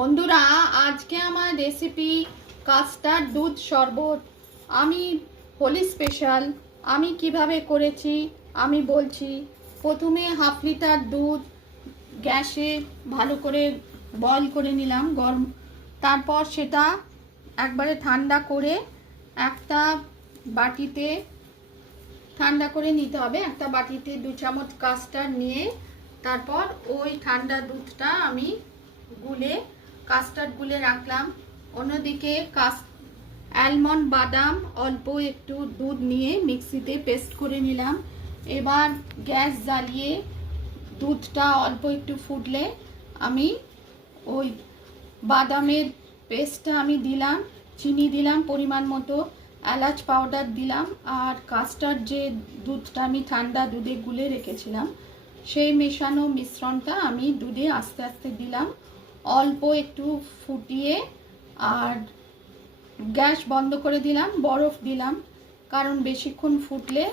বন্ধুরা, আজকে আমার রেসিপি কাস্টার্ড দুধ শরবত। আমি হোলি স্পেশাল আমি কিভাবে করেছি আমি বলছি। প্রথমে হাফ লিটার দুধ গ্যাসে ভালো করে বয়ল করে নিলাম গরম, তারপর সেটা একবারে ঠান্ডা করে একটা বাটিতে ঠান্ডা করে নিতে হবে। একটা বাটিতে 2 চামচ কাস্টার্ড নিয়ে তারপর ওই ঠান্ডা দুধটা আমি কাস্টার্ড গুলে রাখলাম। অন্যদিকে অ্যালমন্ড বাদাম অল্প একটু দুধ নিয়ে মিক্সিতে পেস্ট করে নিলাম। এবার গ্যাস জ্বালিয়ে দুধটা অল্প একটু ফুটলে আমি ওই বাদামের পেস্টটা আমি দিলাম, চিনি দিলাম পরিমাণ মতো, এলাচ পাউডার দিলাম, আর কাস্টার্ড যে দুধটা আমি ঠান্ডা দুধে গুলে রেখেছিলাম সেই মেশানো মিশ্রণটা আমি দুধে আস্তে আস্তে দিলাম, অল্প একটু ফুটিয়ে আর গ্যাস বন্ধ করে দিলাম। বরফ দিলাম, কারণ বেশিক্ষণ ফুটলে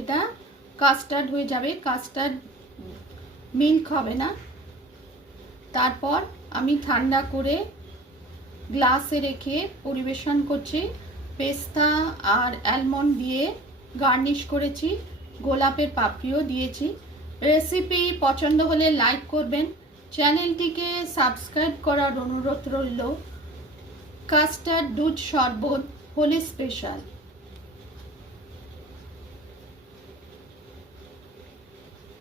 এটা কাস্টার্ড হয়ে যাবে, কাস্টার্ড মিল্ক হবে না। তারপর আমি ঠান্ডা করে গ্লাসে রেখে পরিবেশন করছি। পেস্তা আর অ্যালমন্ড দিয়ে গার্নিশ করেছি, গোলাপের পাপড়িও দিয়েছি। রেসিপি পছন্দ হলে লাইক করবেন, চ্যানেলটিকে সাবস্ক্রাইব করার অনুরোধ রইল। কাস্টার্ড দুধ শরবত হোলি স্পেশাল।